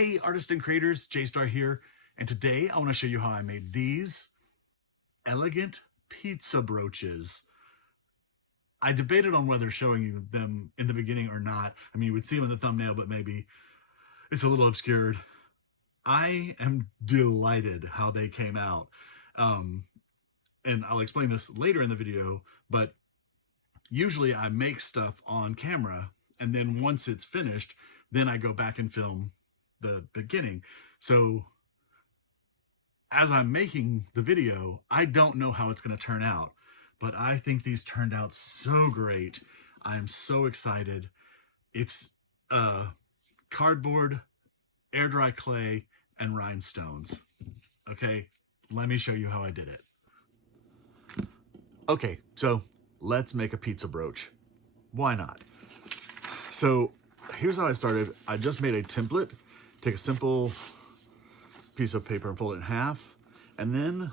Hey artists and creators, J-Star here, and today I want to show you how I made these elegant pizza brooches. I debated on whether showing you them in the beginning or not. I mean, you would see them in the thumbnail, but maybe it's a little obscured. I am delighted how they came out. And I'll explain this later in the video, but usually I make stuff on camera, and then once it's finished, then I go back and film the beginning. So as I'm making the video, I don't know how it's going to turn out, but I think these turned out so great. I'm so excited. It's cardboard, air dry clay, and rhinestones. Okay, let me show you how I did it. Okay, so let's make a pizza brooch. Why not? So here's how I started. I just made a template. Take a simple piece of paper and fold it in half, and then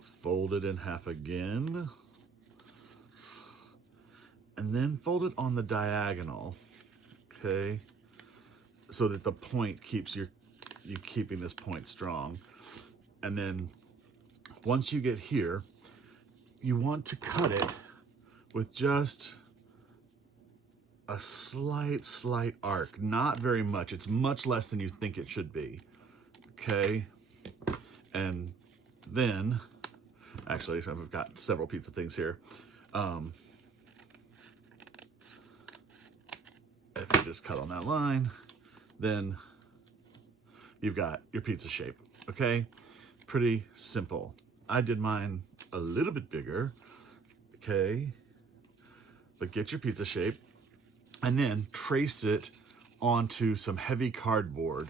fold it in half again, and then fold it on the diagonal, okay? So that the point keeps you keeping this point strong. And then once you get here, you want to cut it with just a slight arc, not very much. It's much less than you think it should be, okay? And then, actually, I've got several pizza things here. If you just cut on that line, then you've got your pizza shape, okay? Pretty simple. I did mine a little bit bigger, okay? But get your pizza shape, and then trace it onto some heavy cardboard.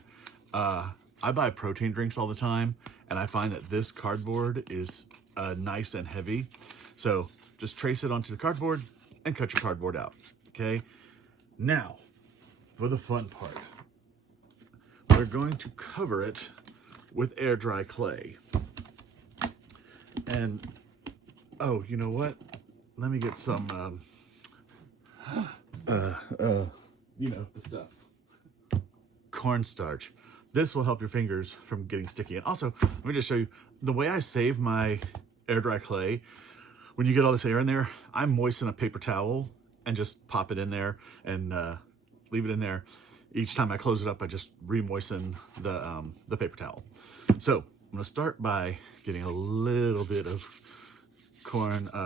I buy protein drinks all the time, and I find that this cardboard is nice and heavy. So just trace it onto the cardboard and cut your cardboard out, okay? Now, for the fun part, we're going to cover it with air dry clay. And, oh, you know what? Let me get some, you know, the stuff. Cornstarch. This will help your fingers from getting sticky. And also, let me just show you the way I save my air dry clay. When you get all this air in there, I moisten a paper towel and just pop it in there and leave it in there. Each time I close it up, I just re-moisten the paper towel. So I'm gonna start by getting a little bit of cornstarch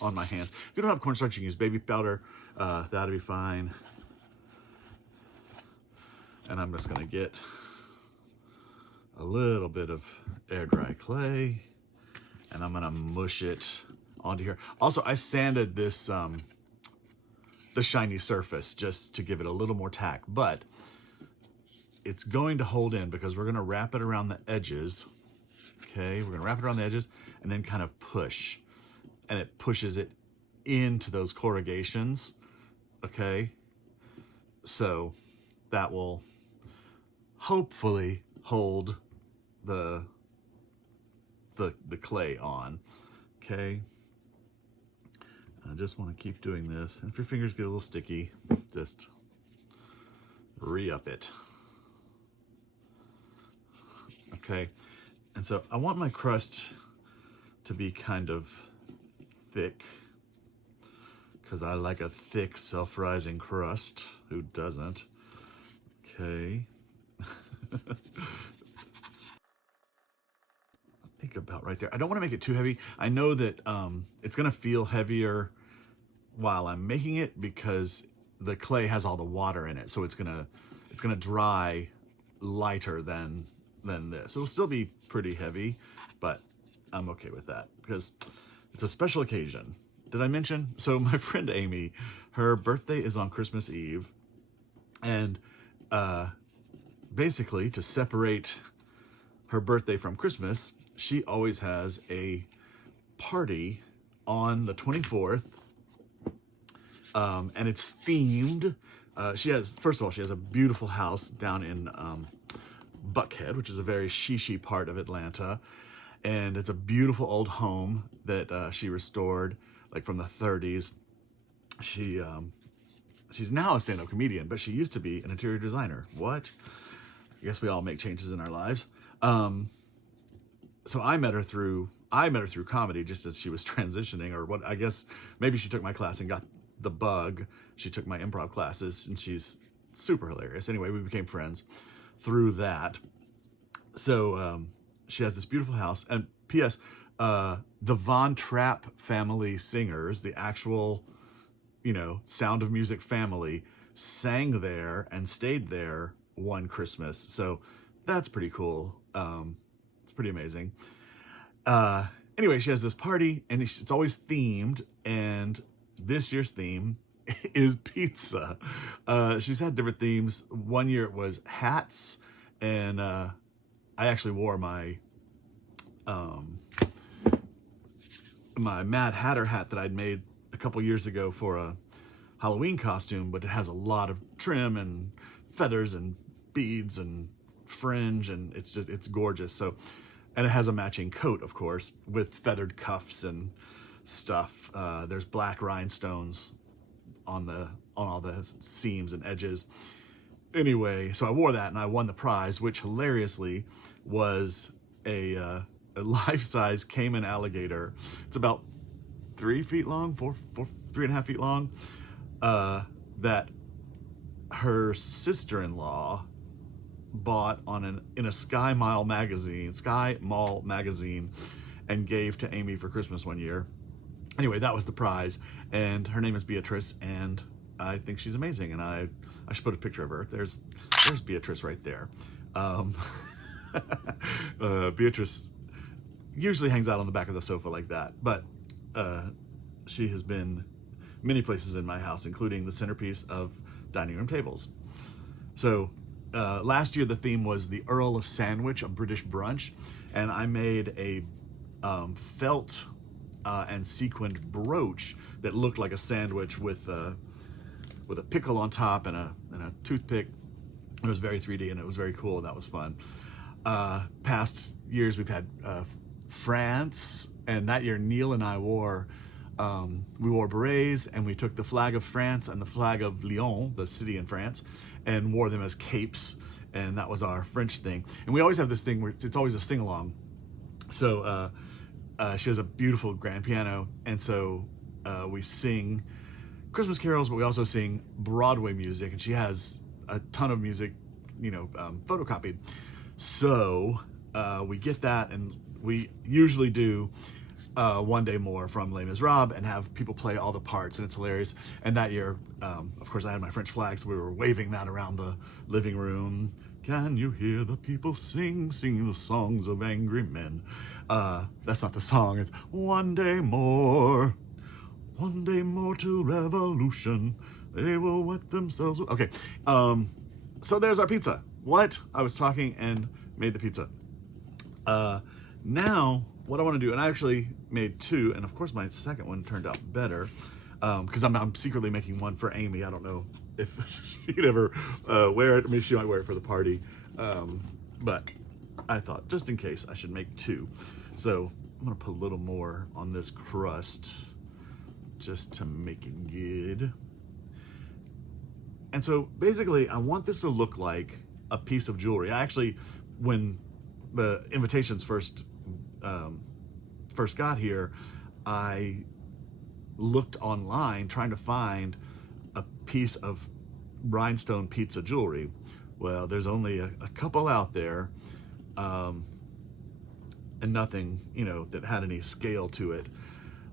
on my hands. If you don't have cornstarch, you can use baby powder. That'll be fine. And I'm just gonna get a little bit of air dry clay, and I'm gonna mush it onto here. Also, I sanded this the shiny surface just to give it a little more tack, but it's going to hold in because we're gonna wrap it around the edges. Okay, we're gonna wrap it around the edges and then kind of push, and it pushes it into those corrugations. Okay, so that will hopefully hold the clay on, okay? I just want to keep doing this. If your fingers get a little sticky, just re-up it. Okay, and so I want my crust to be kind of thick, because I like a thick, self-rising crust. Who doesn't? Okay. I think about right there. I don't want to make it too heavy. I know that it's going to feel heavier while I'm making it because the clay has all the water in it, so it's gonna dry lighter than this. It'll still be pretty heavy, but I'm okay with that because it's a special occasion. Did I mention? So my friend Amy, her birthday is on Christmas Eve, and basically to separate her birthday from Christmas, she always has a party on the 24th, and it's themed. First of all, she has a beautiful house down in Buckhead, which is a very she part of Atlanta, and it's a beautiful old home that she restored, like from the 30s. She she's now a stand-up comedian, but she used to be an interior designer. What? I guess we all make changes in our lives. So I met her through comedy, just as she was transitioning, or what, I guess maybe she took my class and got the bug. She took my improv classes, and she's super hilarious. Anyway, we became friends through that. So she has this beautiful house. And P.S., the Von Trapp family singers, the actual, Sound of Music family, sang there and stayed there one Christmas. So that's pretty cool. It's pretty amazing. Anyway, she has this party, and it's always themed, and this year's theme is pizza. She's had different themes. One year it was hats, and I actually wore my my Mad Hatter hat that I'd made a couple years ago for a Halloween costume, but it has a lot of trim and feathers and beads and fringe, and it's gorgeous. So, and it has a matching coat, of course, with feathered cuffs and stuff. There's black rhinestones on all the seams and edges. Anyway, so I wore that and I won the prize, which hilariously was a life-size caiman alligator. It's about 3 feet long, 3.5 feet long, that her sister-in-law bought in a Sky Mall magazine, and gave to Amy for Christmas one year. Anyway, that was the prize, and her name is Beatrice, and I think she's amazing, and I should put a picture of her. There's Beatrice right there. Beatrice usually hangs out on the back of the sofa like that, but she has been many places in my house, including the centerpiece of dining room tables. So last year the theme was the Earl of Sandwich, a British brunch, and I made a felt and sequined brooch that looked like a sandwich with a pickle on top and a toothpick. It was very 3D and it was very cool. That was fun. Past years we've had France, and that year Neil and I wore berets, and we took the flag of France and the flag of Lyon, the city in France, and wore them as capes, and that was our French thing. And we always have this thing where it's always a sing-along. So she has a beautiful grand piano, and so we sing Christmas carols, but we also sing Broadway music, and she has a ton of music, photocopied. So we get that, and we usually do One Day More from Les Miserables and have people play all the parts, and it's hilarious. And that year, of course, I had my French flag, so we were waving that around the living room. Can you hear the people sing the songs of angry men? That's not the song, it's one day more till revolution, they will wet themselves. Okay, so there's our pizza. What? I was talking and made the pizza. Now, what I want to do, and I actually made 2, and of course my second one turned out better, because I'm secretly making one for Amy. I don't know if she'd ever wear it. I mean, she might wear it for the party, but I thought, just in case, I should make 2. So I'm gonna put a little more on this crust, just to make it good. And so basically, I want this to look like a piece of jewelry. I actually, when the invitations first got here, I looked online trying to find a piece of rhinestone pizza jewelry. Well, there's only a couple out there, and nothing, that had any scale to it.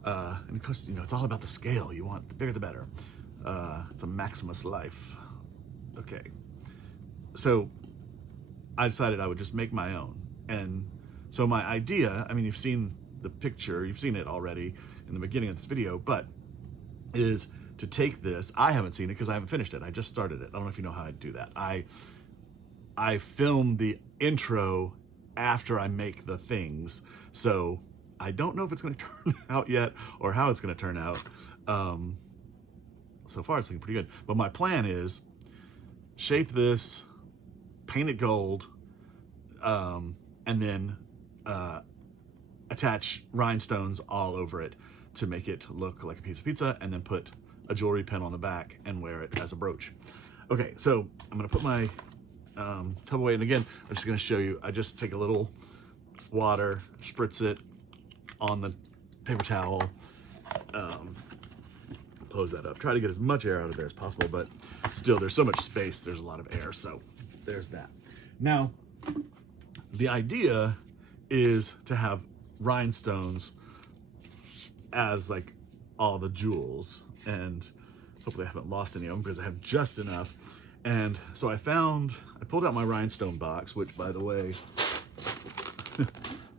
And of course, it's all about the scale. You want the bigger the better. It's a Maximus life. Okay. So I decided I would just make my own. And so my idea, I mean, you've seen the picture, you've seen it already in the beginning of this video, but is to take this. I haven't seen it because I haven't finished it. I just started it. I don't know if you know how I do that. I film the intro after I make the things. So I don't know if it's going to turn out yet or how it's going to turn out. So far it's looking pretty good. But my plan is shape this, paint it gold, and then attach rhinestones all over it to make it look like a piece of pizza, and then put a jewelry pin on the back and wear it as a brooch. Okay, so I'm gonna put my tub away, and again, I'm just gonna show you, I just take a little water, spritz it on the paper towel, close that up. Try to get as much air out of there as possible, but still there's so much space, there's a lot of air, so there's that. Now, the idea is to have rhinestones as like all the jewels, and hopefully I haven't lost any of them because I have just enough. And so I pulled out my rhinestone box, which by the way,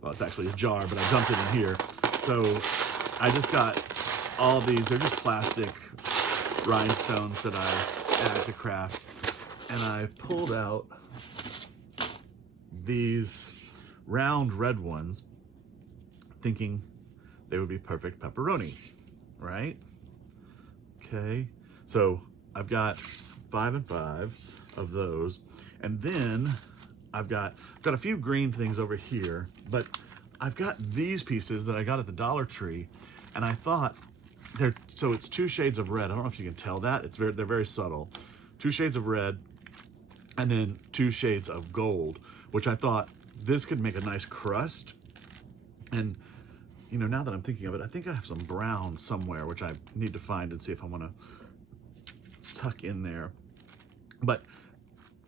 well, it's actually a jar, but I dumped it in here. So I just got all these, they're just plastic rhinestones that I add to craft. And I pulled out these round red ones, thinking they would be perfect pepperoni, right? Okay, so I've got 5 and 5 of those, and then I've got a few green things over here, but I've got these pieces that I got at the Dollar Tree, and I thought so it's 2 shades of red. I don't know if you can tell that. They're very subtle. 2 shades of red, and then 2 shades of gold, which I thought this could make a nice crust. And you know, now that I'm thinking of it, I think I have some brown somewhere, which I need to find and see if I want to tuck in there. But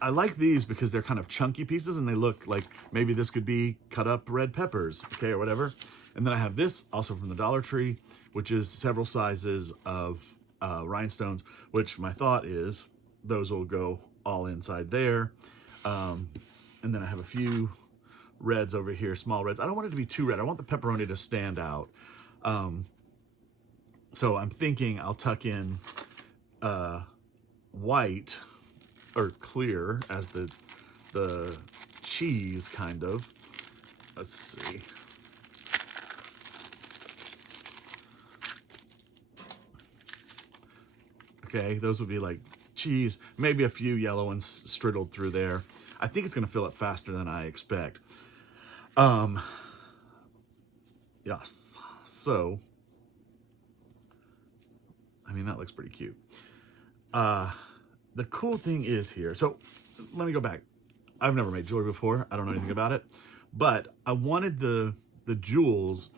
I like these because they're kind of chunky pieces, and they look like maybe this could be cut up red peppers, okay, or whatever. And then I have this also from the Dollar Tree, which is several sizes of rhinestones, which my thought is those will go all inside there. And then I have a few reds over here, small reds. I don't want it to be too red. I want the pepperoni to stand out. So I'm thinking I'll tuck in white or clear as the cheese, kind of. Let's see. Okay, those would be like cheese, maybe a few yellow ones striggled through there. I think it's gonna fill up faster than I expect. Yes, so, I mean, that looks pretty cute. The cool thing is here, so let me go back. I've never made jewelry before. I don't know anything about it, but I wanted the jewels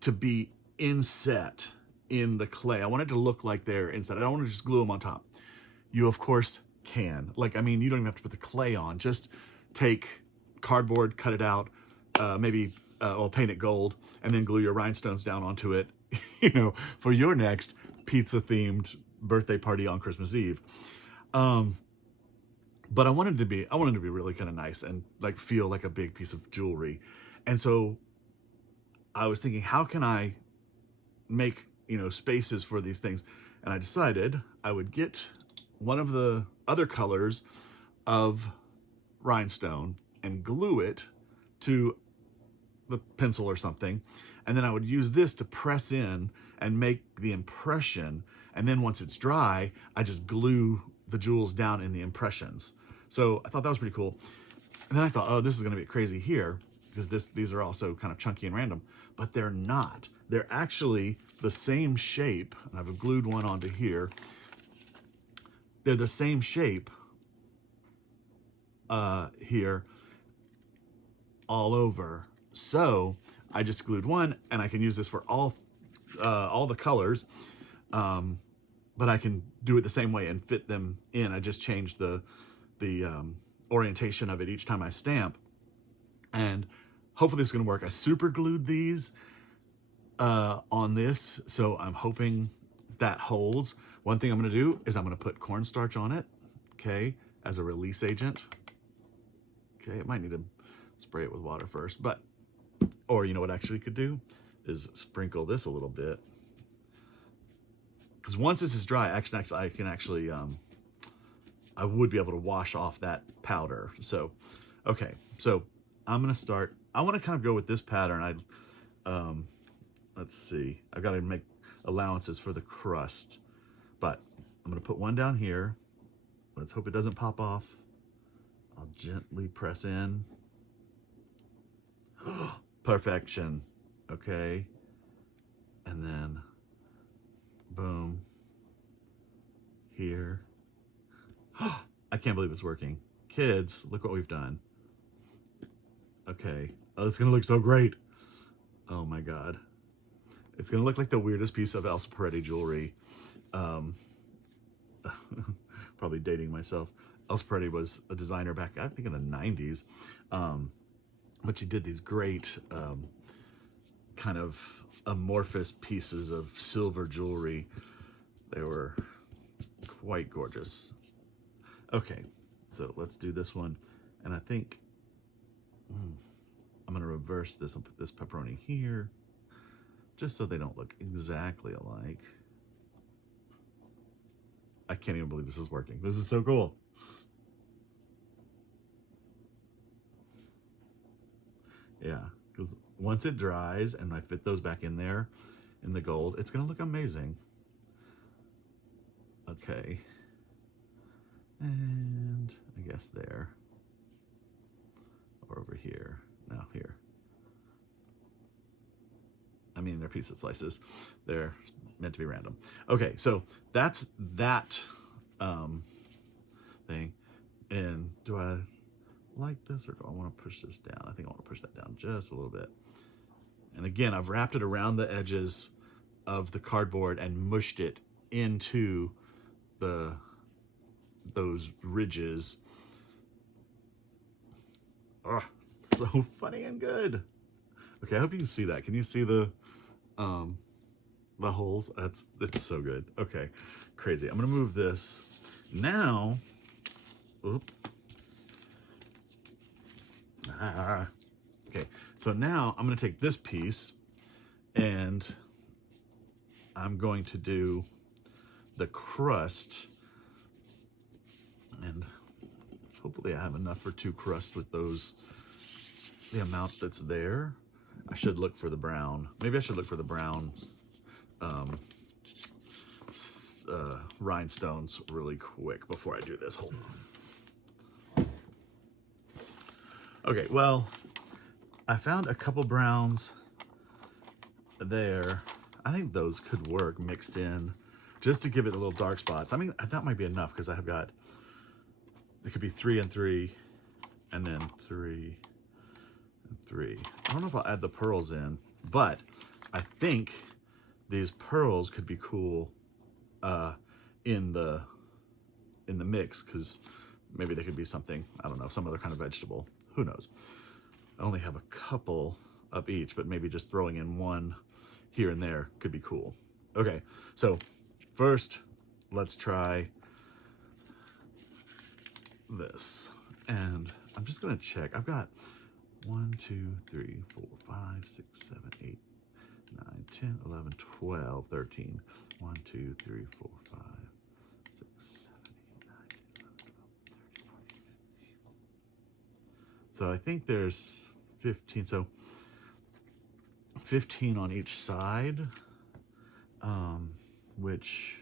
to be inset in the clay. I want it to look like they're inset. I don't want to just glue them on top. You, of course, can. Like, I mean, you don't even have to put the clay on. Just take cardboard, cut it out, maybe paint it gold, and then glue your rhinestones down onto it, you know, for your next pizza-themed birthday party on Christmas Eve. But I wanted it to be really kind of nice and like feel like a big piece of jewelry. And so I was thinking, how can I make, you know, spaces for these things? And I decided I would get one of the other colors of rhinestone and glue it to the pencil or something. And then I would use this to press in and make the impression. And then once it's dry, I just glue the jewels down in the impressions. So I thought that was pretty cool. And then I thought, oh, this is gonna be crazy here because these are also kind of chunky and random, but they're not. They're actually the same shape. And I've glued one onto here. They're the same shape here all over. So I just glued one, and I can use this for all the colors, but I can do it the same way and fit them in. I just changed the orientation of it each time I stamp, and hopefully this is gonna work. I super glued these on this, so I'm hoping that holds. One thing I'm gonna do is I'm gonna put cornstarch on it, okay, as a release agent. Okay, it might need to spray it with water first, but, or you know what I actually could do is sprinkle this a little bit. Because once this is dry, I can actually, I would be able to wash off that powder. So, okay, so I'm gonna start. I wanna kind of go with this pattern. Let's see, I've gotta make allowances for the crust, but I'm gonna put one down here. Let's hope it doesn't pop off. I'll gently press in. Perfection, okay. And then, boom. here. I can't believe it's working. Kids, look what we've done. Okay. Oh, it's going to look so great. Oh my God. It's going to look like the weirdest piece of Elsa Peretti jewelry. Probably dating myself. Elsa Peretti was a designer back, I think, in the 90s. But she did these great kind of amorphous pieces of silver jewelry. They were quite gorgeous. Okay, so let's do this one. And I think I'm going to reverse this and put this pepperoni here, just so they don't look exactly alike. I can't even believe this is working. This is so cool. Yeah, because once it dries and I fit those back in there in the gold, it's going to look amazing. Okay. And I guess there. Or over here. No, here. I mean, they're pizza slices. They're meant to be random. Okay, so that's that thing. And do I like this or do I want to push this down? I think I want to push that down just a little bit. And again, I've wrapped it around the edges of the cardboard and mushed it into those ridges. Oh, so funny and good. Okay, I hope you can see that. Can you see the holes? It's so good. Okay, crazy. I'm gonna move this now. Oop. Okay, so now I'm gonna take this piece and I'm going to do the crust, and hopefully I have enough for 2 crusts with those, the amount that's there. I should look for the brown. Maybe I should look for the brown rhinestones really quick before I do this. Hold on. Okay, well, I found a couple browns there. I think those could work mixed in just to give it a little dark spots. I mean, that might be enough because I have got, it could be 3 and 3 and then 3 and 3. I don't know if I'll add the pearls in, but I think these pearls could be cool in the mix, because maybe they could be something, I don't know, some other kind of vegetable. Who knows? I only have a couple of each, but maybe just throwing in one here and there could be cool. Okay, so first let's try this. And I'm just gonna check. I've got 1, 2, 3, 4, 5, 6, 7, 8, 9, 10, 11, 12, 13. 1, 2, 3, 4, 5, 6, 7, 8, 9, 10, 11, 12, 13, 14, 15. So I think there's 15. So 15 on each side, which,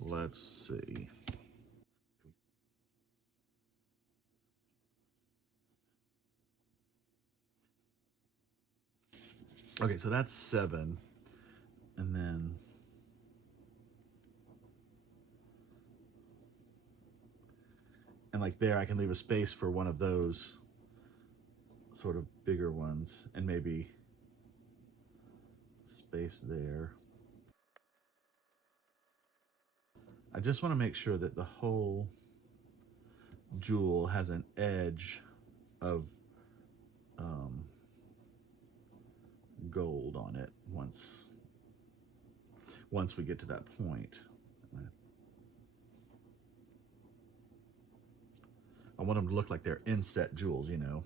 let's see. Okay, so that's 7. And then like there, I can leave a space for one of those sort of bigger ones, and maybe space there. I just want to make sure that the whole jewel has an edge of gold on it once we get to that point. I want them to look like they're inset jewels, you know.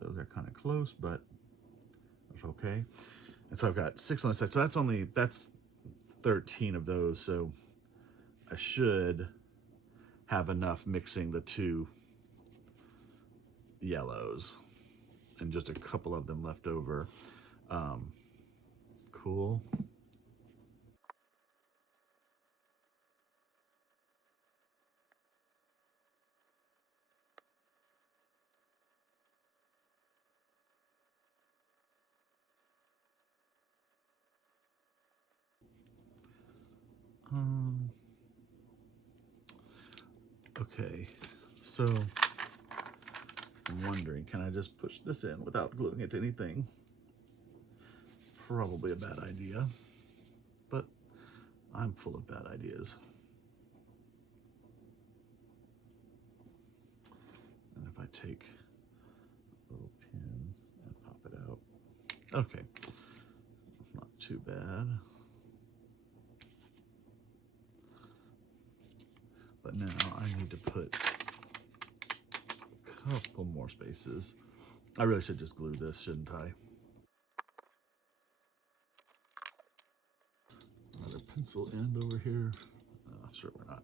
Those are kind of close, but that's okay. And so I've got 6 on the side. So that's 13 of those. So I should have enough mixing the 2 yellows and just a couple of them left over. Cool. Okay, so I'm wondering, can I just push this in without gluing it to anything? Probably a bad idea, but I'm full of bad ideas. And if I take a little pin and pop it out, okay, not too bad. But now I need to put a couple more spaces. I really should just glue this, shouldn't I? Another pencil end over here. Sure, why not?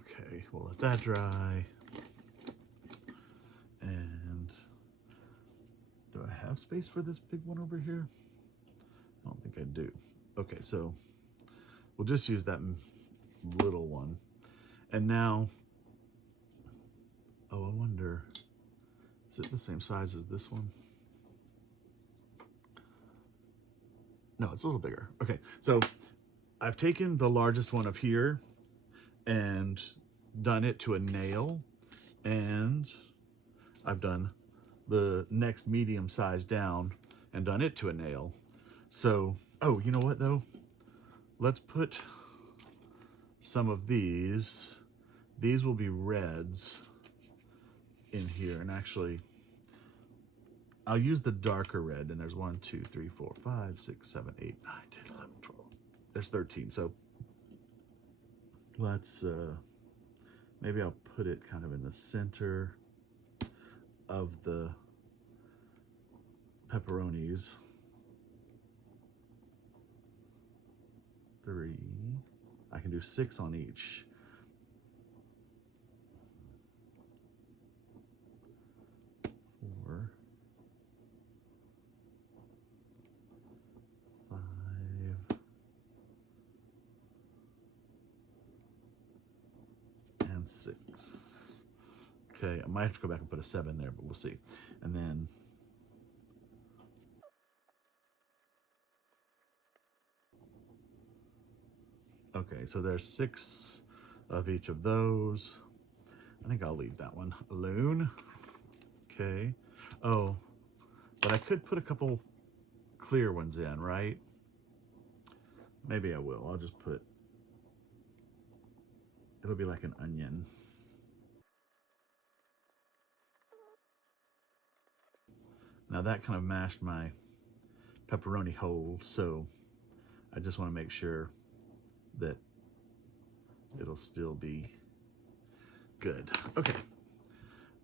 Okay, we'll let that dry. And do I have space for this big one over here? I don't think I do. Okay, so we'll just use that little one. And now, oh, I wonder, is it the same size as this one? No, it's a little bigger. Okay, so I've taken the largest one of here and done it to a nail, and I've done the next medium size down and done it to a nail. So, oh, you know what though? Let's put some of these. These will be reds in here, and actually, I'll use the darker red, and there's 1, 2, 3, 4, 5, 6, 7, 8, 9, 10, 11, 12. There's 13, so let's, maybe I'll put it kind of in the center of the pepperonis. 3, I can do 6 on each. 4, 5, and 6. Okay, I might have to go back and put a 7 there, but we'll see. And then okay, so there's 6 of each of those. I think I'll leave that one alone. Okay. Oh, but I could put a couple clear ones in, right? Maybe I will. I'll just put, it'll be like an onion. Now that kind of mashed my pepperoni whole, so I just want to make sure that it'll still be good. Okay,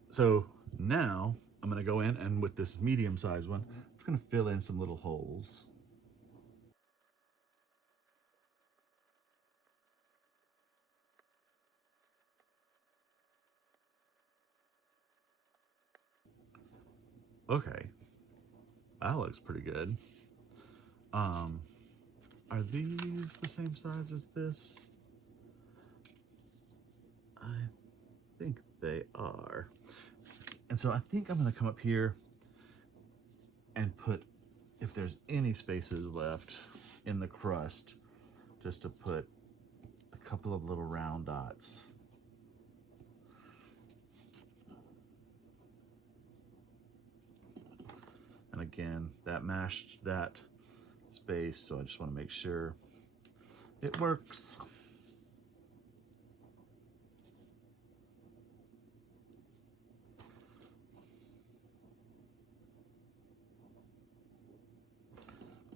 so now I'm gonna go in, and with this medium-sized one, I'm just gonna fill in some little holes. Okay, that looks pretty good. Are these the same size as this? I think they are. And so I think I'm gonna come up here and put, if there's any spaces left in the crust, just to put a couple of little round dots. And again, that mashed that space, so I just want to make sure it works.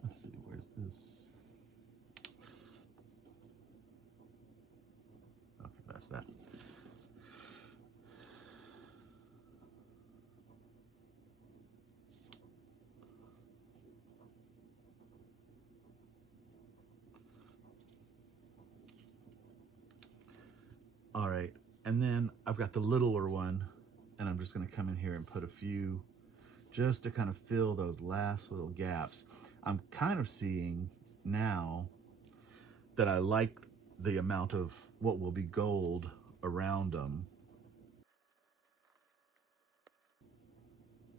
Let's see, where's this? Okay, that's that. All right, and then I've got the littler one, and I'm just gonna come in here and put a few just to kind of fill those last little gaps. I'm kind of seeing now that I like the amount of what will be gold around them.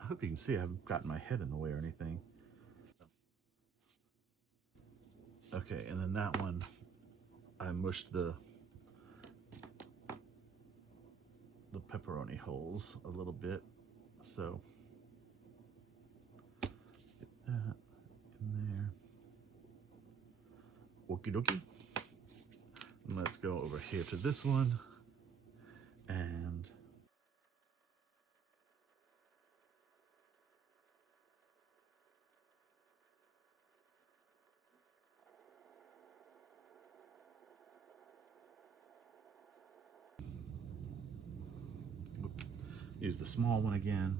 I hope you can see I haven't gotten my head in the way or anything. Okay, and then that one, I mushed the pepperoni holes a little bit, so get that in there. Okie dokie. And let's go over here to this one, and use the small one again.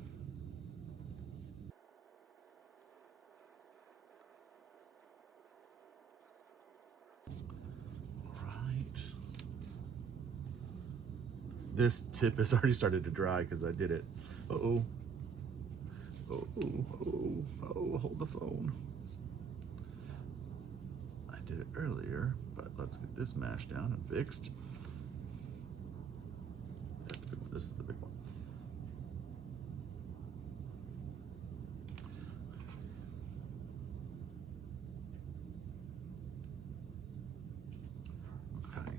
Right. This tip has already started to dry because I did it. Uh-oh. Oh, hold the phone. I did it earlier, but let's get this mashed down and fixed. This is the big one. Okay.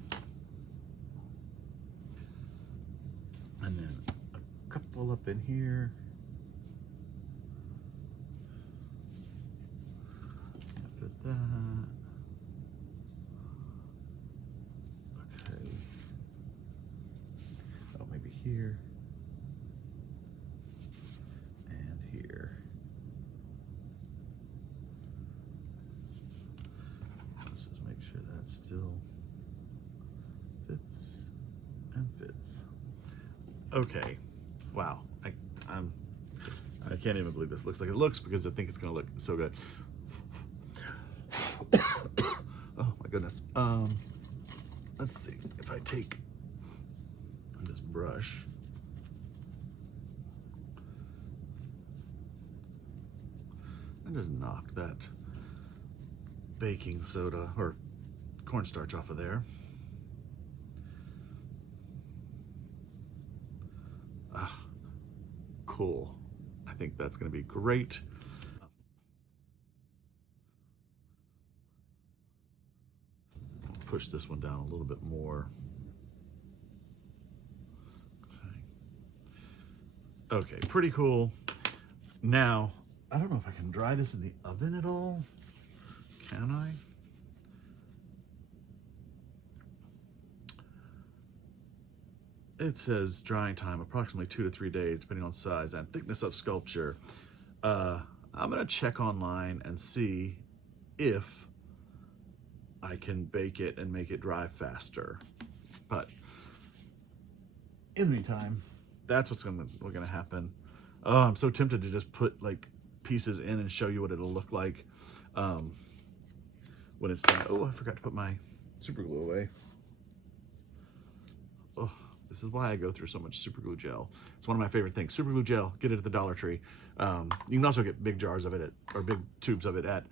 And then a couple up in here. Put that. Okay. Oh, maybe here. And here. Let's just make sure that still fits and fits. Okay. Wow. I can't even believe this looks like it looks, because I think it's gonna look so good. Oh my goodness. Let's see if I take this brush and just knock that baking soda or cornstarch off of there. Cool. I think that's going to be great. Push this one down a little bit more. Okay, pretty cool. Now, I don't know if I can dry this in the oven at all. Can I? It says drying time approximately 2 to 3 days, depending on size and thickness of sculpture. I'm gonna check online and see if I can bake it and make it dry faster. But in the meantime, that's what's gonna happen. Oh, I'm so tempted to just put like pieces in and show you what it'll look like when it's done. Oh, I forgot to put my super glue away. Oh, this is why I go through so much super glue gel. It's one of my favorite things. Super glue gel, get it at the Dollar Tree. You can also get big jars of it or big tubes of it at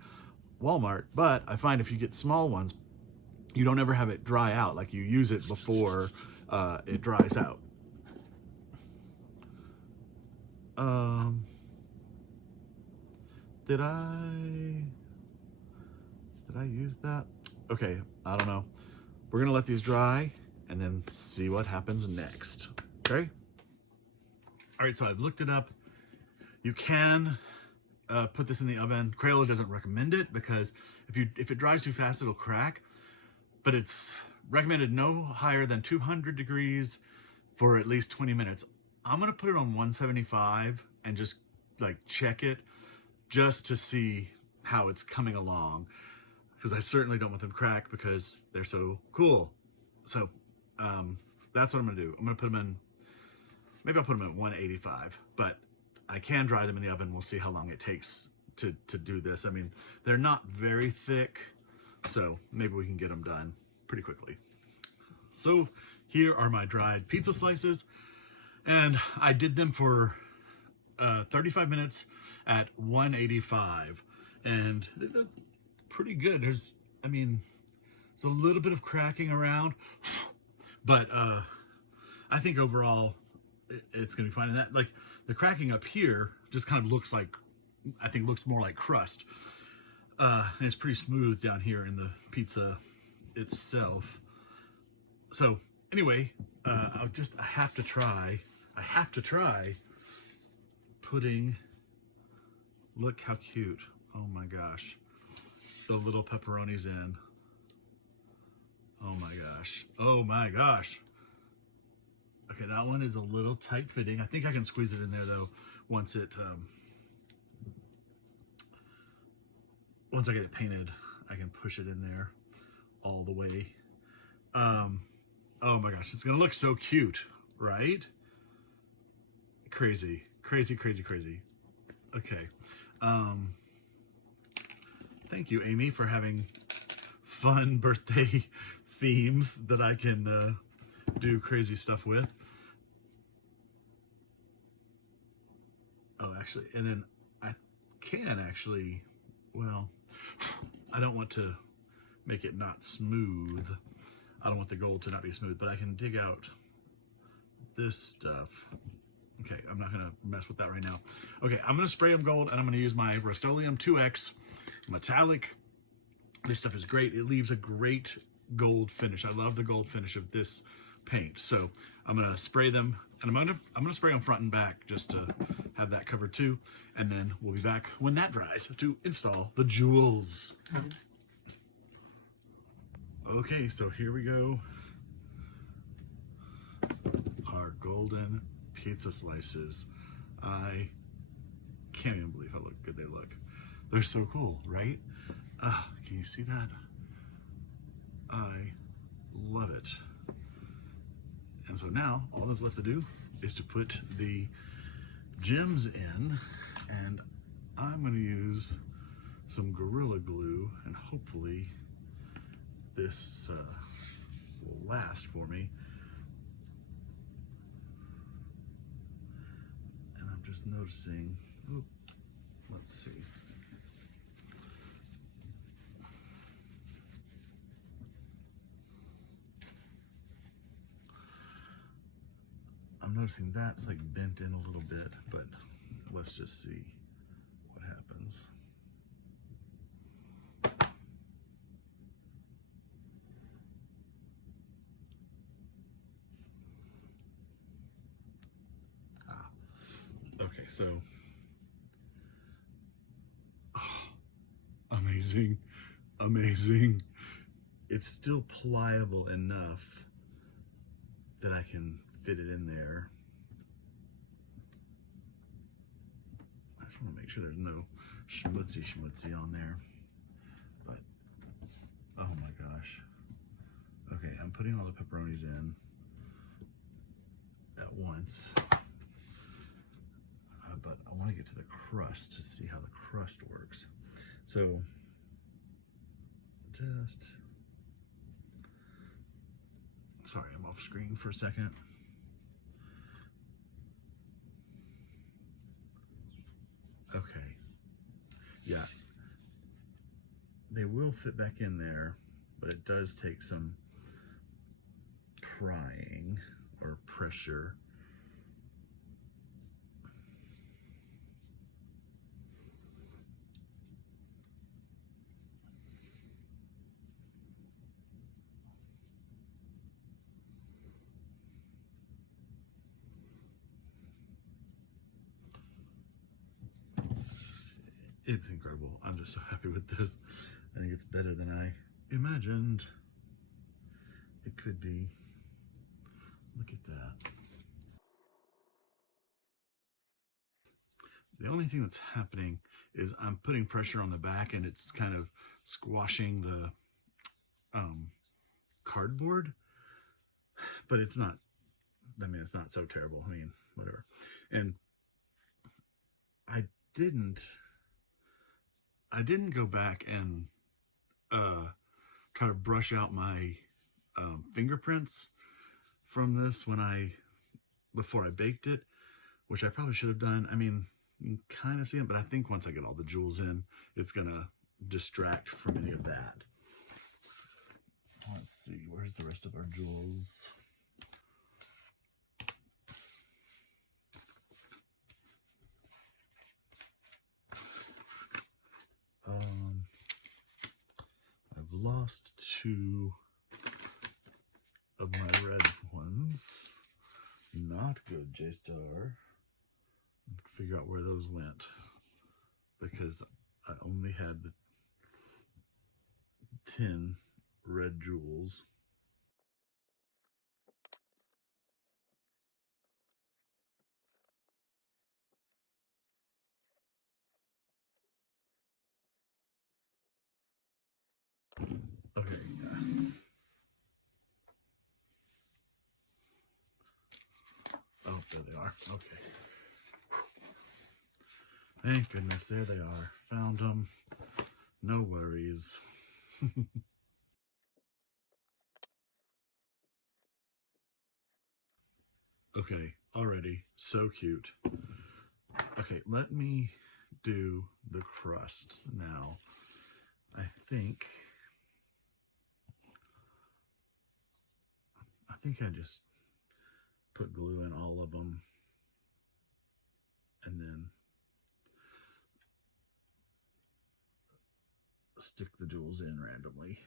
Walmart, but I find if you get small ones, you don't ever have it dry out. Like, you use it before it dries out. Did I use that? Okay, I don't know. We're gonna let these dry and then see what happens next, okay? All right, so I've looked it up. You can put this in the oven. Crayola doesn't recommend it because if it dries too fast, it'll crack. But it's recommended no higher than 200 degrees for at least 20 minutes. I'm gonna put it on 175 and just like check it just to see how it's coming along, because I certainly don't want them to crack because they're so cool. So that's what I'm gonna do. I'm gonna put them in, maybe I'll put them at 185, but I can dry them in the oven. We'll see how long it takes to do this. I mean, they're not very thick, so maybe we can get them done pretty quickly. So here are my dried pizza slices, and I did them for 35 minutes at 185, and they look pretty good. There's a little bit of cracking around, but I think overall it's gonna be fine. And that, like, the cracking up here just kind of looks like, I think looks more like crust. And it's pretty smooth down here in the pizza itself. So anyway, I have to try putting, look how cute. Oh my gosh. The little pepperonis in. Oh my gosh. Oh my gosh. Okay, that one is a little tight fitting. I think I can squeeze it in there though once it, once I get it painted, I can push it in there all the way. Oh my gosh, it's gonna look so cute, right? Crazy, crazy, crazy, crazy. Okay. Thank you, Amy, for having fun birthday themes that I can do crazy stuff with. Oh, actually, and then I can actually, well, I don't want to make it not smooth. I don't want the gold to not be smooth, but I can dig out this stuff. Okay, I'm not gonna mess with that right now. Okay, I'm gonna spray them gold, and I'm gonna use my Rust-Oleum 2X metallic. This stuff is great. It leaves a great gold finish. I love the gold finish of this paint. So I'm gonna spray them, and I'm gonna spray them front and back just to have that covered too. And then we'll be back when that dries to install the jewels. Okay, so here we go. Our golden pizza slices. I can't even believe how good they look. They're so cool, right? Can you see that? I love it. And so now all that's left to do is to put the gems in, and I'm going to use some Gorilla Glue, and hopefully this will last for me. And I'm just noticing, oh, let's see. I'm noticing that's like bent in a little bit, but let's just see what happens. Okay, so amazing, amazing. It's still pliable enough that I can fit it in there. I just want to make sure there's no schmutzy on there. But, oh my gosh. Okay, I'm putting all the pepperonis in at once. But I want to get to the crust to see how the crust works. So, just, sorry, I'm off screen for a second. Okay, yeah, they will fit back in there, but it does take some prying or pressure. It's incredible. I'm just so happy with this. I think it's better than I imagined it could be. Look at that. The only thing that's happening is I'm putting pressure on the back, and it's kind of squashing the cardboard, but it's not, I mean, it's not so terrible. I mean, whatever. And I didn't go back and try to brush out my fingerprints from this before I baked it, which I probably should have done. I mean, you can kind of see it, but I think once I get all the jewels in, it's gonna distract from any of that. Let's see, where's the rest of our jewels? lost 2 of my red ones. Not good, J-Star. Figure out where those went, because I only had the 10 red jewels. Okay, yeah. Oh, there they are. Okay. Thank goodness, there they are. Found them. No worries. Okay, already. So cute. Okay, let me do the crusts now. I think I just put glue in all of them and then stick the jewels in randomly.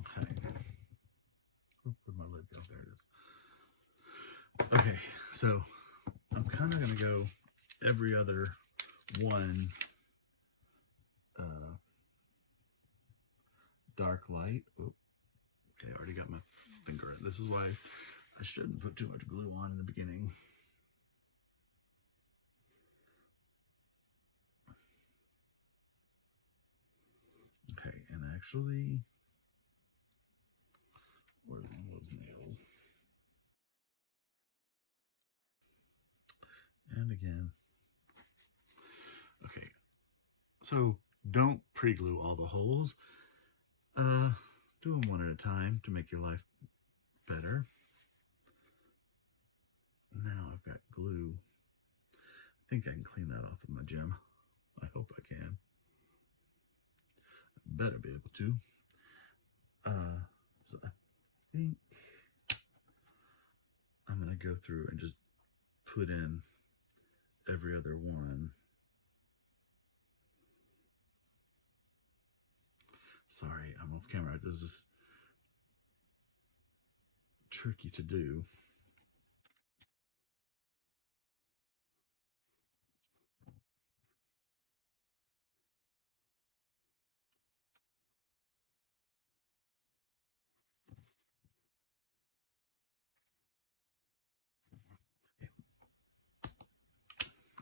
Okay. Oh, where'd my lid go? There it is. Okay, so I'm kind of going to go every other one dark light. Oh, okay, I already got my finger in. This is why I shouldn't put too much glue on in the beginning. Okay, and actually, where's one of those nails? And again. Okay, so don't pre-glue all the holes. Do them one at a time to make your life better. Now I've got glue. I think I can clean that off of my gem. I hope I can. Better be able to. So I think I'm going to go through and just put in every other one. Sorry, I'm off camera. This is tricky to do.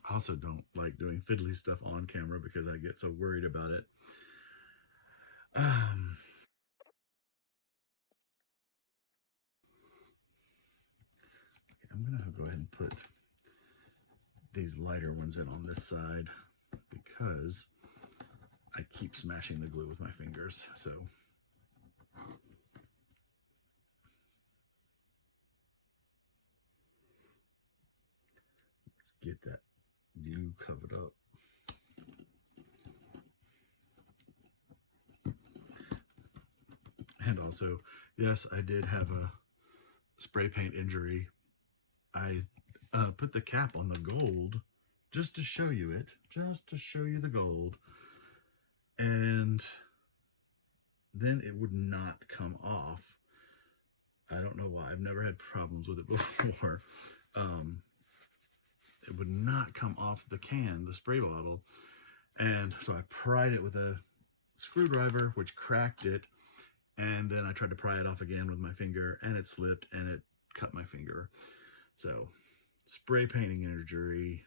I also don't like doing fiddly stuff on camera because I get so worried about it. I'm going to go ahead and put these lighter ones in on this side because I keep smashing the glue with my fingers. So let's get that glue covered up. And also, yes, I did have a spray paint injury. I put the cap on the gold just to show you it, just to show you the gold. And then it would not come off. I don't know why. I've never had problems with it before. It would not come off the can, the spray bottle. And so I pried it with a screwdriver, which cracked it. And then I tried to pry it off again with my finger, and it slipped, and it cut my finger. So, spray painting injury.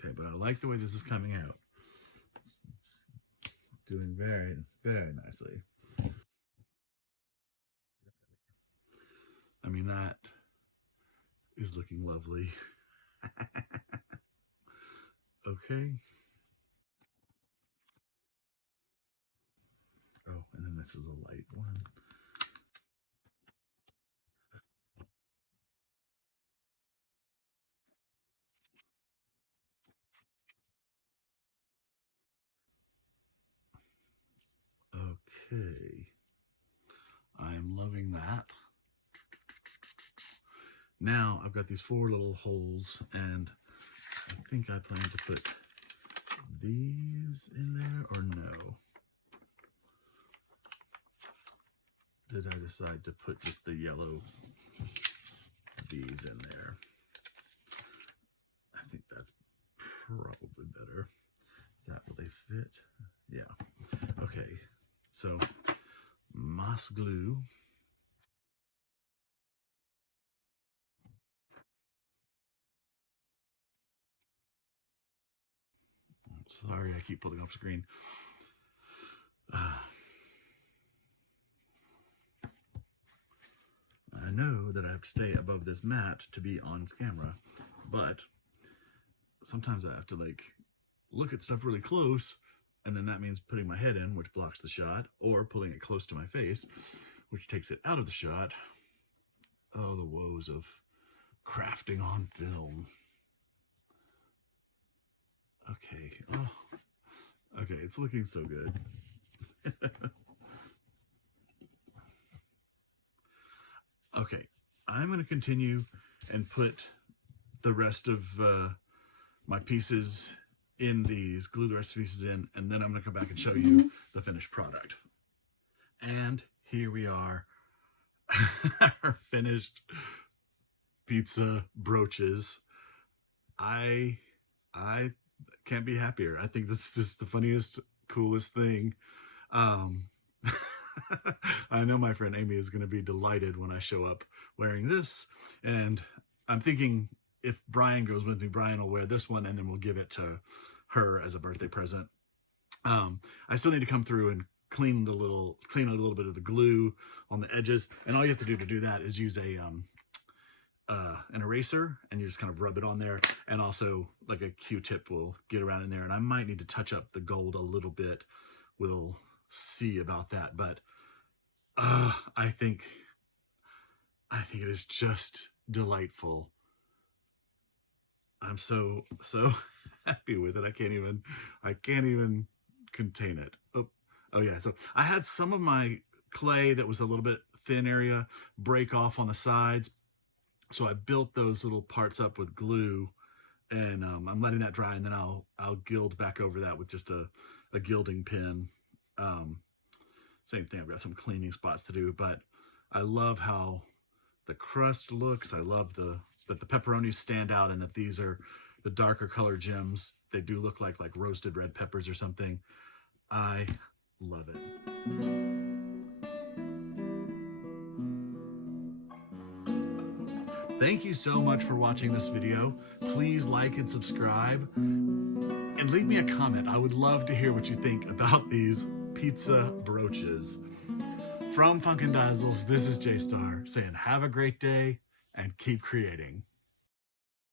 Okay, but I like the way this is coming out. It's doing very, very nicely. I mean, that is looking lovely. Okay. Oh, and then this is a light one. Okay. I'm loving that. Now I've got these 4 little holes, and I think I plan to put these in there, or no? Did I decide to put just the yellow these in there? I think that's probably better. Is that will they fit? Yeah. Okay. So moss glue. Sorry, I keep pulling off screen. I know that I have to stay above this mat to be on camera, but sometimes I have to like look at stuff really close, and then that means putting my head in, which blocks the shot, or pulling it close to my face, which takes it out of the shot. Oh, the woes of crafting on film. Okay. Oh, okay. It's looking so good. Okay. I'm going to continue and put the rest of my pieces in these, glue the rest of the pieces in, and then I'm going to come back and show you the finished product. And here we are, our finished pizza brooches. I can't be happier. I think this is just the funniest, coolest thing. I know my friend Amy is going to be delighted when I show up wearing this, and I'm thinking if Brian goes with me, Brian will wear this one, and then we'll give it to her as a birthday present. I still need to come through and clean a little bit of the glue on the edges, and all you have to do that is use an eraser, and you just kind of rub it on there, and also like a Q-tip will get around in there, and I might need to touch up the gold a little bit. We'll see about that, but I think it is just delightful. I'm so happy with it. I can't even contain it. Oh yeah. So I had some of my clay that was a little bit thin area break off on the sides. So I built those little parts up with glue, and I'm letting that dry, and then I'll gild back over that with just a gilding pin. Same thing. I've got some cleaning spots to do, but I love how the crust looks. I love that the pepperonis stand out, and that these are the darker color gems. They do look like roasted red peppers or something. I love it. Thank you so much for watching this video. Please like and subscribe, and leave me a comment. I would love to hear what you think about these pizza brooches. From Funk and Dazzles, this is J-Star saying have a great day and keep creating.